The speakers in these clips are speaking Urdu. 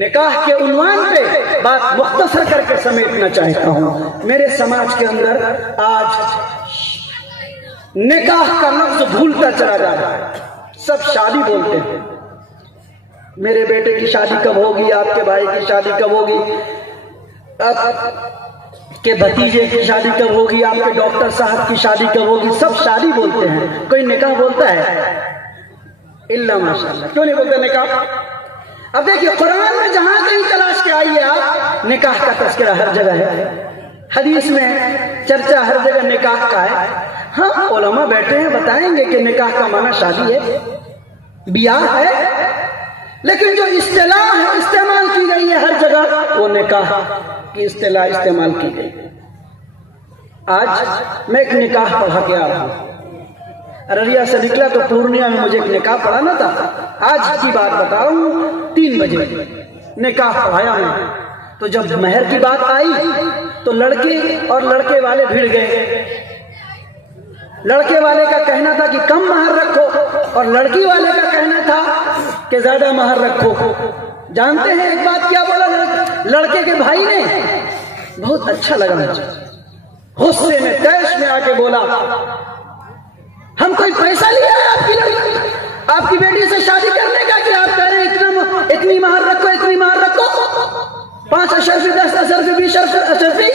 نکاح کے عنوان پہ بات مختصر کر کے سمیٹنا چاہتا ہوں. میرے سماج کے اندر آج نکاح کا لفظ بھولتا چلا جا رہا ہے. سب شادی بولتے ہیں. میرے بیٹے کی شادی کب ہوگی, آپ کے بھائی کی شادی کب ہوگی, آپ کے بھتیجے کی شادی کب ہوگی, آپ کے ڈاکٹر صاحب کی شادی کب ہوگی. سب شادی بولتے ہیں, کوئی نکاح بولتا ہے؟ الا ماشاءاللہ. کیوں نہیں بولتے نکاح؟ اب دیکھیے قرآن میں جہاں کہیں تلاش کے آئیے آپ, نکاح کا تذکرہ ہر جگہ ہے. حدیث میں چرچا ہر جگہ نکاح کا ہے. ہاں علماء بیٹھے ہیں بتائیں گے کہ نکاح کا معنی شادی ہے, بیاہ ہے, لیکن جو اصطلاح استعمال کی گئی ہے ہر جگہ وہ نکاح کی اصطلاح استعمال کی گئی. آج میں ایک نکاح پڑھا کے آ رہا ہوں. ارریہ سے نکلا تو پورنیہ میں مجھے ایک نکاح پڑھانا تھا. آج کی بات بتا رہا ہوں, 3 بجے نکاح پڑھایا میں. تو جب مہر کی بات آئی تو لڑکی اور لڑکے والے بھیڑ گئے. لڑکے والے کا کہنا تھا کہ کم مہر رکھو اور لڑکی والے کا کہنا تھا کہ زیادہ مہر رکھو. جانتے ہیں ایک بات کیا بولا لڑکے کے بھائی نے؟ بہت اچھا لگا مجھے. غصے میں تیش میں آ کے بولا, ہم کوئی پیسہ لیا ہے آپ کی لڑکی, آپ کی بیٹی سے شادی کرنے کا کہ آپ کہہ رہے ہیں اتنی مہر رکھو, اتنی مہر رکھو, 5 اشرفی 10 اشرفی 20 اشرفی.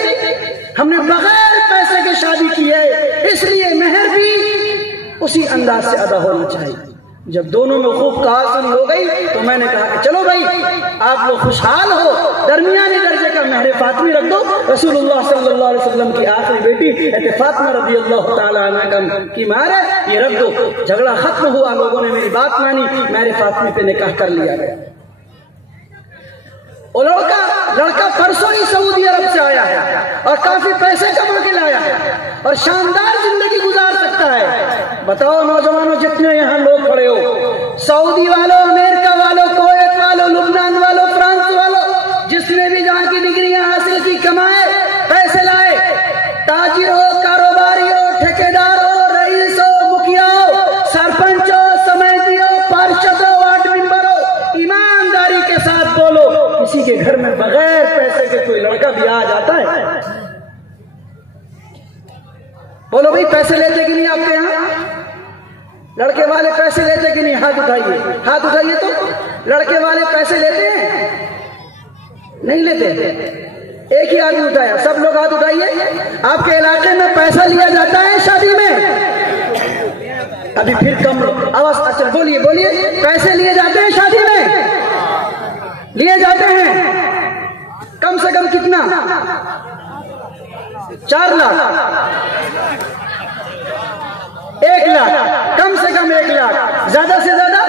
ہم نے بغیر پیسے کے شادی کی ہے, اس لیے مہر بھی اسی انداز سے ادا ہونا چاہیے. جب دونوں میں خوب تعاون ہو گئی تو میں نے کہا کہ چلو بھائی آپ لوگ خوشحال ہو, درمیانی درجے کا مہر فاطمی رکھ دو. رسول اللہ صلی اللہ علیہ وسلم کی آخری بیٹی فاطمہ رضی اللہ تعالی عنہا کی مہر ہے, یہ رکھ دو. جھگڑا ختم ہوا, لوگوں نے میری بات مانی, مہر فاطمی پہ نکاح کر لیا گیا. اور لڑکا پرسوں ہی سعودی عرب سے آیا ہے اور کافی پیسے کما کے لایا ہے اور شاندار زندگی گزار سکتا ہے. بتاؤ نوجوانوں جتنے یہاں لوگ کھڑے ہو, سعودی والوں, امریکہ والوں, کویت والوں, لبنان والوں, فرانس والوں, جس نے بھی جہاں کی ڈگریاں حاصل کی, کمائے, پیسے لائے, تاجر ہو, کاروباری ہو, ٹھیکیدار ہو, رئیس ہو, مکھیا ہو, سرپنچ ہو, سمیتی ہو, پارشد ہو, وارڈ ممبر ہو, ایمانداری کے ساتھ بولو, کسی کے گھر میں بغیر پیسے کے کوئی لڑکا بھی آ جاتا ہے؟ بولو بھائی پیسے لیتے کہ نہیں آپ کے یہاں؟ لڑکے والے پیسے لیتے کہ نہیں؟ ہاتھ اٹھائیے, ہاتھ اٹھائیے. تو لڑکے والے پیسے لیتے ہیں نہیں لیتے؟ ایک ہی آدمی اٹھایا, سب لوگ ہاتھ اٹھائیے. آپ کے علاقے میں پیسہ لیا جاتا ہے شادی میں؟ ابھی پھر کم آواز, اچھا بولیے بولیے. پیسے لیے جاتے ہیں شادی میں؟ لیے جاتے ہیں. کم سے کم کتنا؟ 4 لاکھ, 1 لاکھ, کم سے کم 1 لاکھ, زیادہ سے زیادہ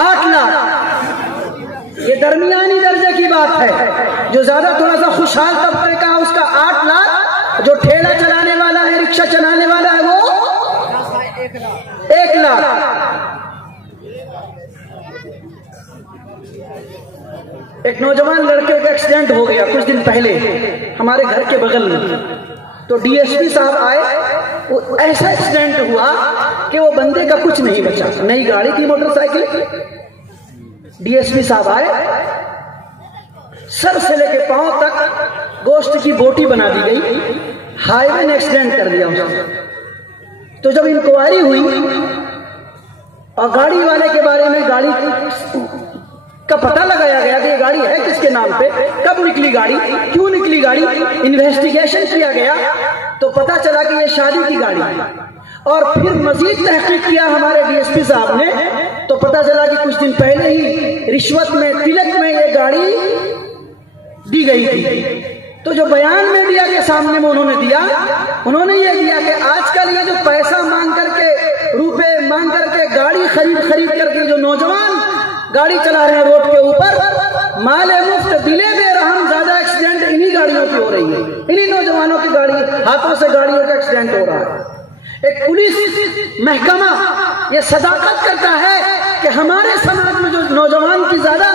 8 لاکھ. یہ درمیانی درجے کی بات ہے. جو زیادہ تھوڑا سا خوشحال طبقے کا اس کا 8 لاکھ, جو ٹھیلا چلانے والا ہے, رکشہ چلانے والا ہے, وہ 1 لاکھ. ایک نوجوان لڑکے کا ایکسیڈنٹ ہو گیا کچھ دن پہلے ہمارے گھر کے بغل میں. تو ڈی ایس پی صاحب آئے, وہ ایسا ایکسیڈنٹ ہوا کہ وہ بندے کا کچھ نہیں بچا. نئی گاڑی تھی, motor cycle. D S P صاحب آئے, سر سے لے کے پاؤں تک گوشت کی بوٹی بنا دی گئی, ہائی وے نے ایکسیڈنٹ کر دیا اسے. تو جب انکوائری ہوئی اور گاڑی والے کے بارے میں, گاڑی کا پتہ لگایا گیا کہ یہ گاڑی ہے کس کے نام پہ, کب نکلی گاڑی, کیوں نکلی گاڑی, انویسٹیگیشن کیا گیا تو پتہ چلا کہ یہ شادی کی گاڑی ہے. اور پھر مزید تحقیق کیا ہمارے ڈی ایس پی صاحب نے تو پتہ چلا کہ کچھ دن پہلے ہی رشوت میں, تلک میں یہ گاڑی دی گئی تھی. تو جو بیان میڈیا کے سامنے میں انہوں نے دیا, انہوں نے یہ دیا کہ آج کل یہ جو پیسہ مانگ کر کے, روپے مانگ کر کے گاڑی خرید کر کے جو نوجوان گاڑی چلا رہے ہیں روڈ کے اوپر, مال مفت دلے بے رحم, زیادہ ایکسیڈنٹ انہی گاڑیوں کی ہو رہی ہے, انہی نوجوانوں کی گاڑی ہاتھوں سے گاڑیوں کا ایکسیڈنٹ ہو رہا ہے. ایک پولیس محکمہ یہ صداقت کرتا ہے کہ ہمارے سماج میں جو نوجوان کی زیادہ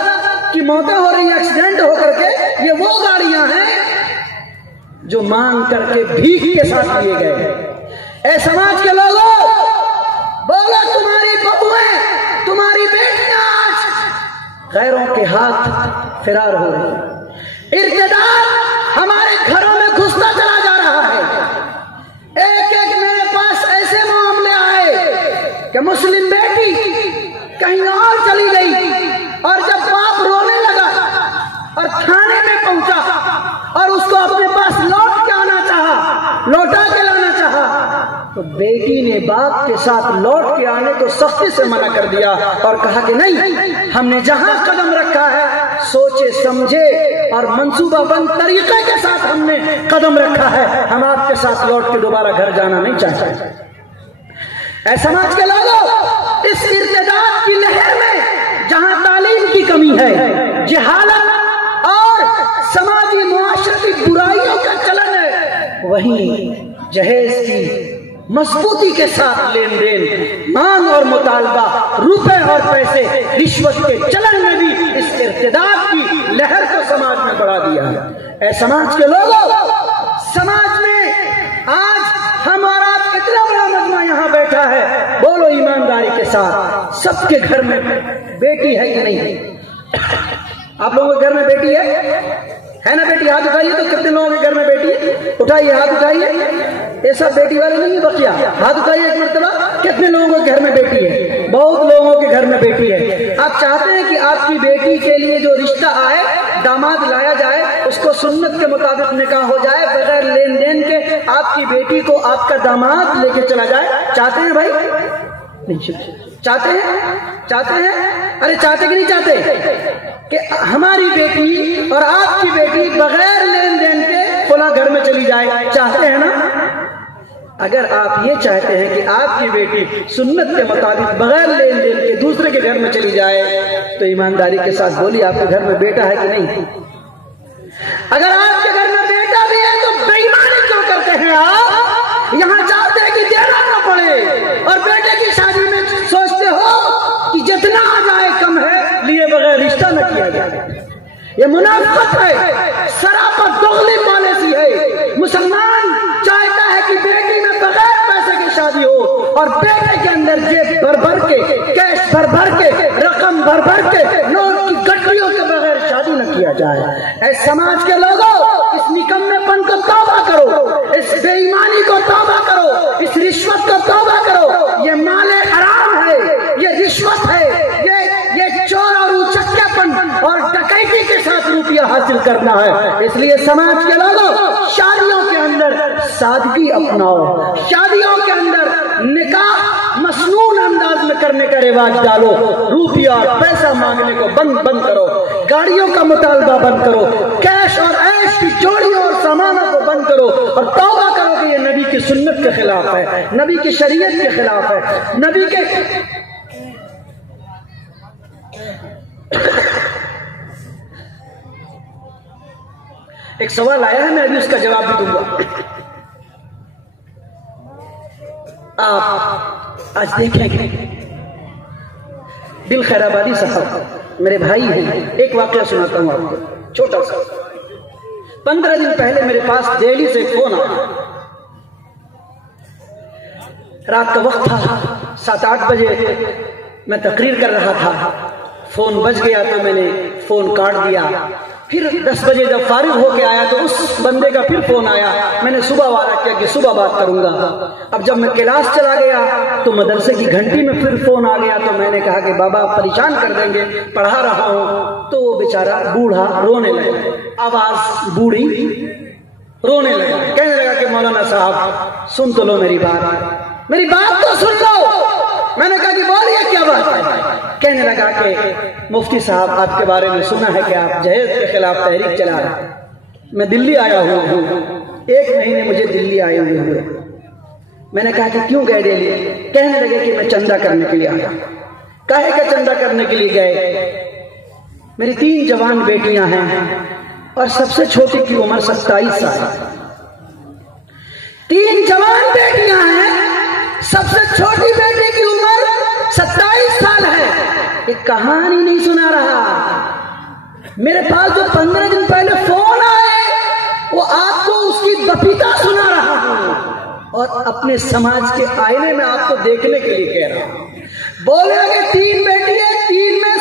کی موتیں ہو رہی ہیں ایکسیڈنٹ ہو کر کے, یہ وہ گاڑیاں ہیں جو مانگ کر کے بھیک کے ساتھ لیے گئے. اے سماج کے لوگوں, بولو تمہاری بہویں, تمہاری بیٹیاں آج غیروں کے ہاتھ فرار ہو رہے ہیں، ارتداد ہمارے گھروں میں گھستا چلا جا رہا ہے۔ ایک ایک میرے پاس ایسے معاملے آئے کہ مسلم بیٹی کہیں اور چلی گئی، اور جب باپ رونے لگا اور تھانے میں پہنچا اور اس کو اپنے پاس لوٹ کے آنا چاہا، لوٹا کے لانا چاہا، تو بیٹی نے باپ کے ساتھ لوٹ کے آنے کو سختی سے منع کر دیا اور کہا کہ نہیں، ہم نے جہاں قدم رکھا ہے سوچے سمجھے اور منصوبہ بند طریقے کے ساتھ ہم نے قدم رکھا ہے، ہم آپ کے ساتھ لوٹ کے دوبارہ گھر جانا نہیں چاہتے۔ اے سماج کے لوگوں، اس ارتداد کی لہر میں جہاں تعلیم کی کمی ہے، جہالت اور سماجی معاشرتی برائیوں کا چلن ہے، وہیں جہیز کی مضبوطی کے ساتھ لین دین، مانگ اور مطالبہ، روپے اور پیسے، رشوت کے چلن نے بھی اس ارتداد کی لہر کو سماج میں بڑھا دیا ہے۔ اے سماج کے لوگوں، سماج میں آج ہم اور آپ اتنا بڑا مجمع یہاں بیٹھا ہے، بولو ایمانداری کے ساتھ سب کے گھر میں بیٹی ہے کہ نہیں ہے؟ آپ لوگوں کے گھر میں بیٹی ہے نا؟ بیٹی ہاتھ اٹھائیے تو کتنے لوگوں کے گھر میں بیٹی ہے؟ اٹھائیے، ہاتھ اٹھائیے۔ یہ سب بیٹی والے نہیں ہے، بقیہ ہاتھ اٹھائیے ایک مرتبہ۔ کتنے لوگوں کے گھر میں بیٹی ہے؟ بہت لوگوں کے گھر میں بیٹی ہے۔ آپ چاہتے ہیں کہ آپ کی بیٹی کے لیے جو رشتہ آئے، داماد لایا جائے، اس کو سنت کے مطابق نکاح ہو جائے، بغیر لین دین کے آپ کی بیٹی کو آپ کا داماد لے کے چلا جائے؟ چاہتے ہیں بھائی؟ چاہتے ہیں؟ ارے چاہتے کہ نہیں چاہتے کہ ہماری بیٹی اور آپ کی بیٹی بغیر لین دین کے فلاں گھر میں چلی جائے؟ چاہتے ہیں نا؟ اگر آپ یہ چاہتے ہیں کہ آپ کی بیٹی سنت کے مطابق بغیر لین دین کے دوسرے کے گھر میں چلی جائے تو ایمانداری کے ساتھ بولیے آپ کے گھر میں بیٹا ہے کہ نہیں؟ اگر آپ کے گھر میں بیٹا بھی ہے تو بے ایمانی کیوں کرتے ہیں آپ؟ یہاں چاہتے ہیں کہ دینا نہ پڑے، اور بیٹے کی شادی میں سوچتے ہو کہ جتنا آ جائے کم ہے، لیے بغیر رشتہ نہ کیا جائے۔ یہ منافقت ہے، سراپا دغلی پالیسی ہے۔ مسلمان چاہتا ہے کہ بیٹی میں بغیر پیسے کی شادی ہو، اور بیٹے کے اندر جیب بھر بھر کے، کیش بھر بھر کے، رقم بھر بھر کے، نوٹ کی گٹریوں کے بغیر شادی نہ کیا جائے۔ اے سماج کے لوگوں، اس نکمے پن کو توبہ کرو، اس بے ایمانی کو توبہ کرو، اس رشوت کو توبہ کرو۔ یہ مال حرام ہے، یہ رشوت ہے، یہ چور اور اچکے پن اور ڈکیتی کے ساتھ روپیہ حاصل کرنا ہے۔ اس لیے سماج کے لوگوں، شادیوں کے اندر سادگی اپناؤ، شادیوں کے اندر نکاح مسنون انداز میں کرنے کا رواج ڈالو، روپیہ اور پیسہ مانگنے کو بند کرو، گاڑیوں کا مطالبہ بند کرو، کیش اور عیش کی چوریوں اور سامانوں کو بند کرو، اور توبہ کرو کہ یہ نبی کی سنت کے خلاف ہے، نبی کی شریعت کے خلاف ہے، نبی کے ایک سوال آیا ہے، میں ابھی اس کا جواب بھی دوں گا۔ آپ آج دیکھیں گے دل خیر آبادی صاحب میرے بھائی ہیں، ایک واقعہ سناتا ہوں آپ کو چھوٹا سا۔ 15 دن پہلے میرے پاس دہلی سے فون آیا، رات کا وقت تھا، 7-8 بجے میں تقریر کر رہا تھا، فون بج گیا تو میں نے فون کاٹ دیا۔ پھر 10 بجے جب فارغ ہو کے آیا تو اس بندے کا پھر فون آیا، میں نے صبح وعدہ کیا کہ صبح بات کروں گا۔ اب جب میں کلاس چلا گیا تو مدرسے کی گھنٹی میں پھر فون آ گیا، تو میں نے کہا کہ بابا آپ پریشان کر دیں گے، پڑھا رہا ہوں۔ تو وہ بیچارہ بوڑھا رونے لگا، آواز بوڑھی رونے لگا، کہنے لگا کہ مولانا صاحب سن تو لو میری بات تو سن لو۔ میں نے کہا کہ بولیے کیا بات ہے؟ کہنے لگا کہ مفتی صاحب آپ کے بارے میں سنا ہے کہ آپ جہیز کے خلاف تحریک چلا رہے ہیں، میں دلی آیا ہوں، 1 مہینے مجھے دلی آئے ہوئے۔ میں نے کہا کہ کیوں گئے دلی؟ کہنے لگے کہ میں چندہ کرنے کے لیے آیا۔ کہے کہ چندہ کرنے کے لیے گئے؟ میری 3 جوان بیٹیاں ہیں اور سب سے چھوٹی کی عمر 27 سال۔ 3 جوان بیٹیاں ہیں، سب سے چھوٹی بیٹی کی عمر 27 سال ہے۔ ایک کہانی نہیں سنا رہا، میرے پاس جو 15 دن پہلے فون آئے وہ آپ کو اس کی بپیتا سنا رہا ہوں، اور اپنے سماج کے آئینے میں آپ کو دیکھنے کے لیے کہہ رہا ہوں۔ بولے کہ 3 بیٹی ہے، 3 میں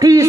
30,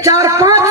4-5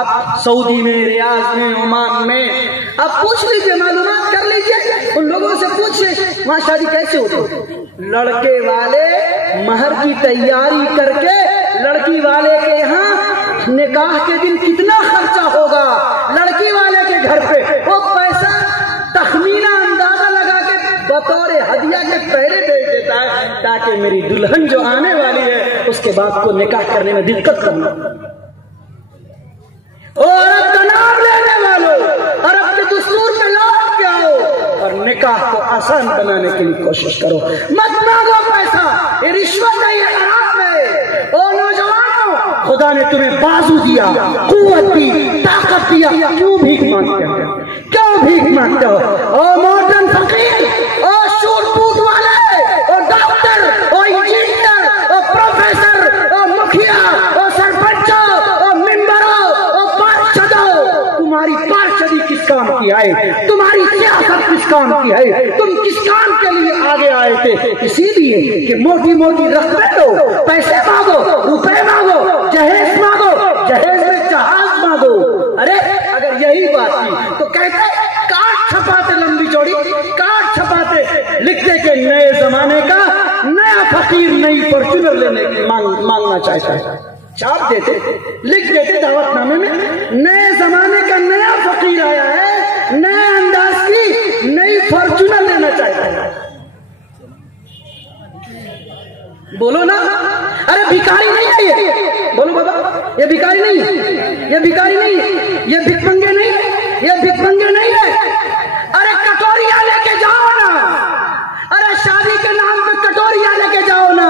آپ سعودی میں، ریاض میں، عمان میں آپ پوچھ لیجئے، معلومات کر لیجئے، ان لوگوں سے پوچھئے وہاں شادی کیسے ہوتی؟ لڑکے والے مہر کی تیاری کر کے لڑکی والے کے یہاں نکاح کے دن کتنا خرچہ ہوگا لڑکی والے کے گھر پہ، وہ پیسہ تخمینہ اندازہ لگا کے بطور ہدیہ کے پہلے بھیج دیتا ہے تاکہ میری دلہن جو آنے والی ہے اس کے باپ کو نکاح کرنے میں دقت کرنا۔ اور عرب کا نام لینے والوں، عرب کے دستور پہ لوٹ کے آؤ اور نکاح کو آسان بنانے کے لیے کوشش کرو، مت مانگو پیسہ، یہ رشوت ہے، یہ حرام ہے۔ او نوجوانوں، خدا نے تمہیں بازو دیا، قوت دی، طاقت دیا، کیوں بھیک مانگتے ہو؟ کیوں بھیک مانگتے ہو؟ او ماڈرن فقیر، او شور پوٹ والے، او ڈاکٹر، او انجینئر، او پروفیسر، او مکھیا، او سرپنچ، او ممبروں، او پارشدوں، تمہاری پارشدی کس کام کی ہے؟ تمہاری سیاست کس کام کی ہے؟ تم کس کام کے لیے آگے آئے تھے؟ اسی لیے کہ موٹی موٹی رقمیں دو، پیسے مانگو، روپے مانگو، جہیز مانگو، جہیز میں جہاز مانگو۔ ارے اگر یہی بات تھی تو کہتے کارڈ چھپاتے، لمبی چوڑی کارڈ چھپاتے، لکھتے کہ نئے زمانے کا نیا فقیر نئی فارچونر لینے مانگنا چاہتا ہے، چھاپ دیتے، لکھ دیتے دعوت نامے میں، نئے زمانے کا نیا فقیر آیا ہے، نئے انداز کی نئی فارچونر لینا چاہتا ہے۔ بولو نا، ارے بھکاری نہیں ہے یہ، بولو بابا، یہ بھکاری نہیں ہے، یہ بھکاری نہیں ہے، یہ بھک منگے نہیں ہے، یہ بھک منگے نہیں ہے۔ ارے کٹوریاں لے کے جاؤ نا، ارے شادی کے نام پہ کٹوریاں لے کے جاؤ نا،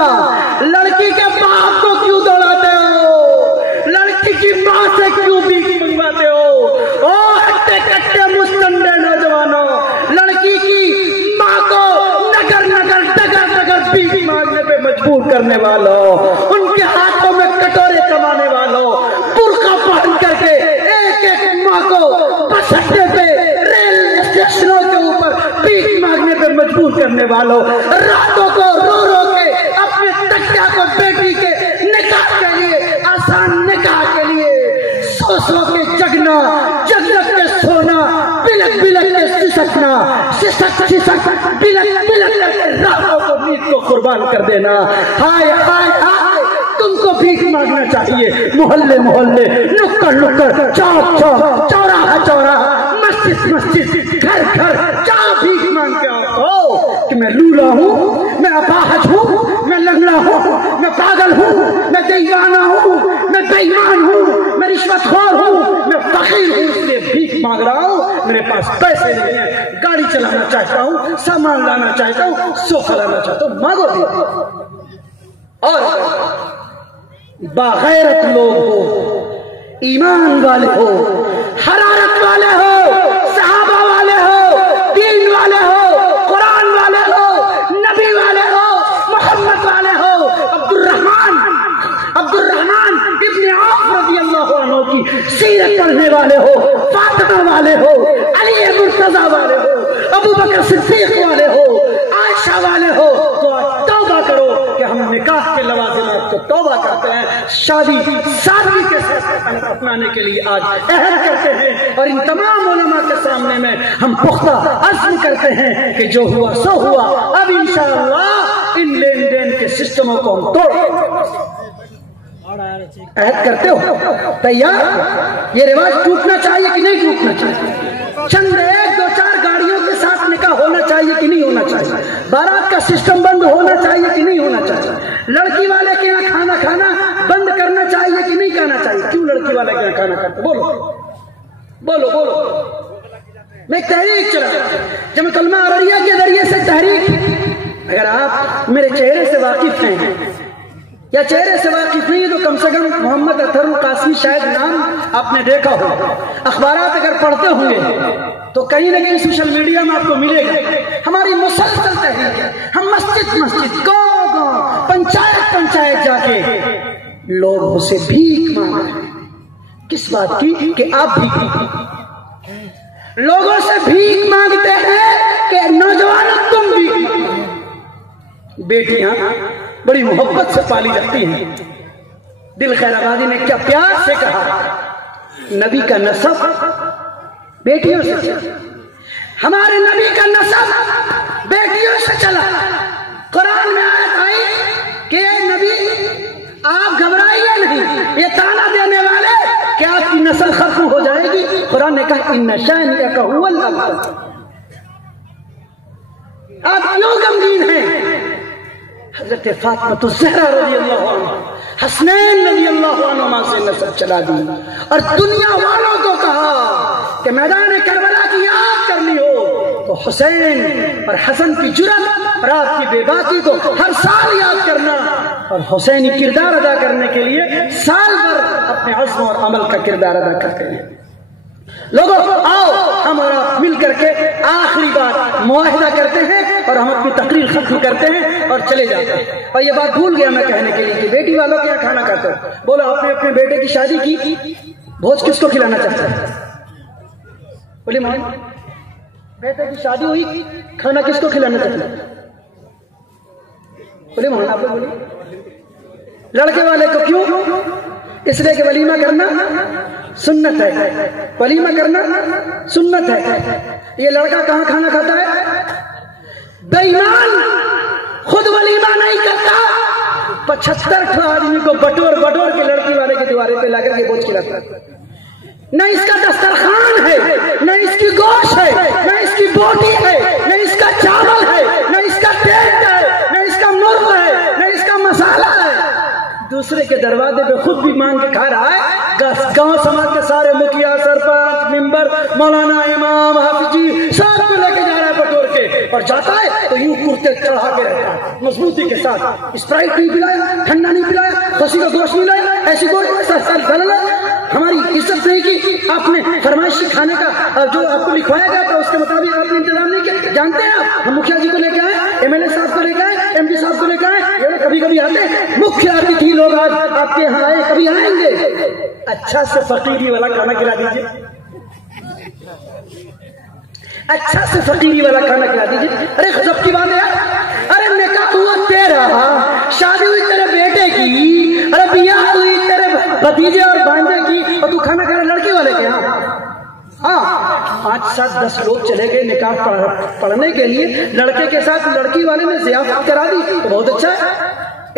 لڑکی کے باپ کو کیوں دوڑاتے ہو؟ لڑکی کی ماں سے کیوں بھیک منگواتے ہو؟ او ہٹے کٹے مستنڈے نوجوانوں، لڑکی کی ماں کو نگر نگر ڈگر ڈگر بھیک مانگنے پہ مجبور کرنے والوں، ان کے ہاتھوں میں کٹورے کمانے والوں، برقع پہن کر کے ایک ایک ماں کو بس اڈے پہ، ریل اسٹیشنوں کے اوپر بھیک مانگنے پہ مجبور کرنے والوں، راتوں کو رو رو کے اپنے تکیا کو بیٹی کے نکاح کے لیے، آسان نکاح کے لیے سو سو کے جگنا، جگ جگ کے سونا، بلک بلک کے سسکنا، سسک سسک بلک بلک کر کے راتوں کو نیند کو قربان کر دینا۔ ہائے ہائے ہائے، تم کو بھیک مانگنا چاہیے، محلے محلے، نکڑ نکڑ، چوک چوک، چوراہا چوراہا، مسجد مسجد، گھر گھر، جہاں بھیک مانگ کے آؤ کہ میں لولا ہوں، میں اپاہج ہوں، میں لنگڑا ہوں، میں پاگل ہوں، میں دیوانہ ہوں، میں بے ایمان ہوں، میں رشوت خور ہوں، میں فقیر ہوں، اس لیے بھیک مانگ رہا ہوں، میرے پاس پیسے نہیں ہیں، گاڑی چلانا چاہتا ہوں، سامان لانا چاہتا ہوں، صوفہ لانا چاہتا ہوں، مانگو بھی۔ اور باغیرت لوگ ہو، ایمان والے ہو، حرارت والے ہو، صحابہ والے ہو، دین والے ہو، قرآن والے ہو، نبی والے ہو، محمد والے ہو، عبد الرحمن ابن عوف رضی اللہ عنہ کی سیرت پڑھنے والے ہو، فاطمہ والے ہو، علی مرتضیٰ والے ہو، ابو بکر صدیق والے ہو، عائشہ والے ہو، تو توبہ کرو کہ ہم نکاح کے لوازمات کو توبہ کرتے ہیں، شادی سادگی کے ساتھ اپنانے کے لیے آج عہد کرتے ہیں، اور ان تمام علماء کے سامنے میں ہم پختہ عزم کرتے ہیں کہ جو ہوا سو ہوا، اب انشاءاللہ ان لین دین کے سسٹموں کو ہم توڑ عہد کرتے ہو، تیار؟ یہ رواج ٹوٹنا چاہیے کہ نہیں ٹوٹنا چاہیے؟ چند ایک دو چار گاڑیوں کے ساتھ نکاح ہونا چاہیے کہ نہیں ہونا چاہیے؟ بارات کا سسٹم بند ہونا چاہیے کہ نہیں ہونا چاہیے؟ لڑکی والے کے یہاں کھانا کھانا بند کرنا چاہیے کہ نہیں کرنا چاہیے؟ کیوں لڑکی والے کے یہاں کھانا کھاتے؟ بولو بولو بولو۔ میں ایک تحریک چلا، جمعیت علماء ارریہ کے ذریعے سے تحریک، اگر آپ میرے چہرے سے واقف ہیں یا چہرے سے واقف نہیں تو کم سے کم محمد اطہر القاسمی شاید نام آپ نے دیکھا ہو، اخبارات اگر پڑھتے ہوں گے تو کہیں نہ کہیں سوشل میڈیا میں آپ کو ملے گا۔ ہماری مسلسل تحریک ہے، ہم مسجد مسجد، گاؤں گاؤں، پنچایت پنچایت جا کے لوگوں سے بھیک مانگ رہے ہیں۔ کس بات کی؟ کہ آپ بھیک لوگوں سے بھیک مانگتے ہیں کہ نوجوانوں تم بھی۔ بیٹیاں بڑی محبت سے پالی جاتی ہیں، دل خیر آبادی نے کیا پیار سے کہا نبی کا نسب بیٹیوں سے چلا، ہمارے نبی کا نسب بیٹیوں سے چلا۔ قرآن میں آیت آئی کہ نبی آپ گھبرائیے نہیں، یہ تانا دینے والے کہ آپ کی نسل ختم ہو جائے گی، قرآن نے کہا ان شانئک ھو الابتر۔ آپ کیوں غمگین ہیں؟ حضرت فاطمہ الزہرا رضی اللہ عنہ، حسنین رضی اللہ عنہما سے نسب چلا دی، اور دنیا والوں کو کہا کہ میدان کربلا کی یاد کرنی ہو تو حسین اور حسن کی جرأت اور آپ کی بے باکی کو ہر سال یاد کرنا، اور حسینی کردار ادا کرنے کے لیے سال بھر اپنے عزم اور عمل کا کردار ادا کرتے ہیں۔ لوگوں آؤ ہم اور آپ مل کر کے آخری بار معاہدہ کرتے ہیں اور ہم اپنی تقریر ختم کرتے ہیں اور چلے جاتے ہیں۔ اور یہ بات بھول گیا میں کہنے کے لیے کہ بیٹی والوں کے یہاں کھانا کھاتے ہو، بولو آپ نے اپنے بیٹے کی شادی کی، بھوج کس کو کھلانا چاہتا ہے؟ بولیے ماں، بیٹے کی شادی ہوئی، کھانا کس کو کھلانا چاہتا ہے؟ بولیے ماں، آپ بولیے۔ لڑکے والے کو کیوں؟ اس لیے کہ ولیمہ کرنا سنت ہے، ولیمہ کرنا سنت ہے۔ یہ لڑکا کہاں کھانا کھاتا ہے؟ بے ایمان خود ولیمہ نہیں کرتا، 75 آدمی کو بٹور بٹور کے لڑکی والے کے دیوارے پہ لا کر کے بوجھ کھلاتا ہے۔ نہ اس کا دسترخوان ہے، نہ اس کی گوشت ہے، نہ اس کی بوٹی ہے، نہ اس کا چاول ہے، نہ اس کا تیل ہے، نہ اس کا مرغ ہے، نہ اس کا مسالہ ہے۔ دوسرے کے دروازے پہ خود بھی مانگ کے کھا رہا ہے۔ گاؤں سماج کے سارے مکھیا، سرپنچ، ممبر، مولانا، امام، حافظ جی سب کو لے کے جا رہا ہے بٹور کے، اور جاتا ہے تو یوں کرتے چڑھا کے رہتا ہے مضبوطی کے ساتھ۔ اسپرائٹ نہیں پلایا، ٹھنڈا نہیں پلایا، کسی کا گوشت نہیں لایا، ایسی گوشت ہماری عزت نہیں کی۔ آپ نے فرمائشی کھانے کا جو آپ کو لکھوایا گیا تھا اس کے مطابق آپ نے انتظام نہیں کیا۔ جانتے ہیں آپ، ہم مکھیا جی کو لے کے آئے، ایم ایل اے صاحب کو لے کے آئے، ایم پی صاحب کو لے کے آئے، یہ کبھی کبھی آتے ہیں، مکھیا اتھی لوگ آج آپ کے یہاں آئے، کبھی آئیں گے، اچھا سے فقیری والا کھانا کھلا دیجیے، اچھا سے فقیری والا کھانا کھلا دیجیے۔ ارے غضب کی بات ہے یار، ارے نکاح ہوا تیرا، شادی ہوئی تیرے بیٹے کی، ارے بیاہ ہوئی تیرے بھتیجے اور بھانجے کی، اور تو کھانا کھا رہا لڑکی والے کے یہاں۔ ہاں 5 7 10 لوگ چلے گئے نکاح پڑھنے کے لیے، لڑکے کے ساتھ لڑکی والے نے ضیافت کرا دی تو بہت اچھا ہے،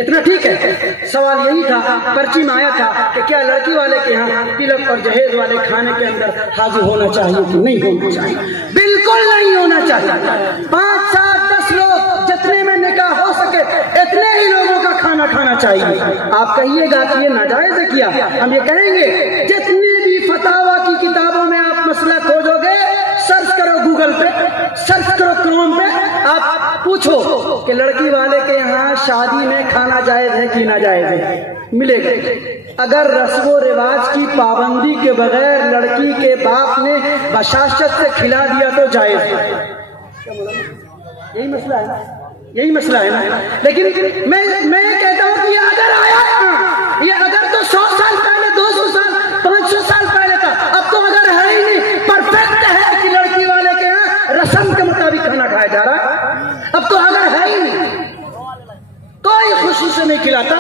اتنا ٹھیک ہے۔ سوال یہی تھا، پرچی میں آیا تھا کہ کیا لڑکی والے کے یہاں تلک اور جہیز والے کھانے کے اندر حاضر ہونا چاہیے کہ نہیں ہونا چاہیے؟ بالکل نہیں ہونا چاہیے۔ 5 7 10 لوگ جتنے میں نکاح ہو سکے اتنے ہی لوگوں کا کھانا کھانا چاہیے۔ آپ کہیے گا کہ یہ ناجائز ہے کیا؟ ہم یہ کہیں گے جتنی بھی فتاوا کی کتابوں میں آپ مسئلہ کھوجو گے، سرچ کرو گوگل پہ، سرچ کرو کروم پہ، آپ پوچھو کہ لڑکی والے کے یہاں شادی میں کھانا جائز ہے کہ ناجائز ہے، ملے گا۔ اگر رسم و رواج کی پابندی کے بغیر لڑکی کے باپ نے بشاشت سے کھلا دیا تو جائز ہے۔ یہی مسئلہ ہے، یہی مسئلہ ہے نا۔ لیکن میں یہ کہتا ہوں کہ یہ اگر آیا، یہ اگر تو 100 سال پہلے، 200 سال، 500 سال پہلے تھا، اب تو اگر ہے ہی نہیں، پرفیکٹ ہے کہ لڑکی والے کے یہاں رسم کے مطابق کھانا کھایا جا رہا ہے، اب تو اگر ہے ہی نہیں، کوئی خوشی سے نہیں کھلاتا،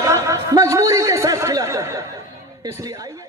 مجبوری کے ساتھ کھلاتا ہے۔ اس لیے آئیے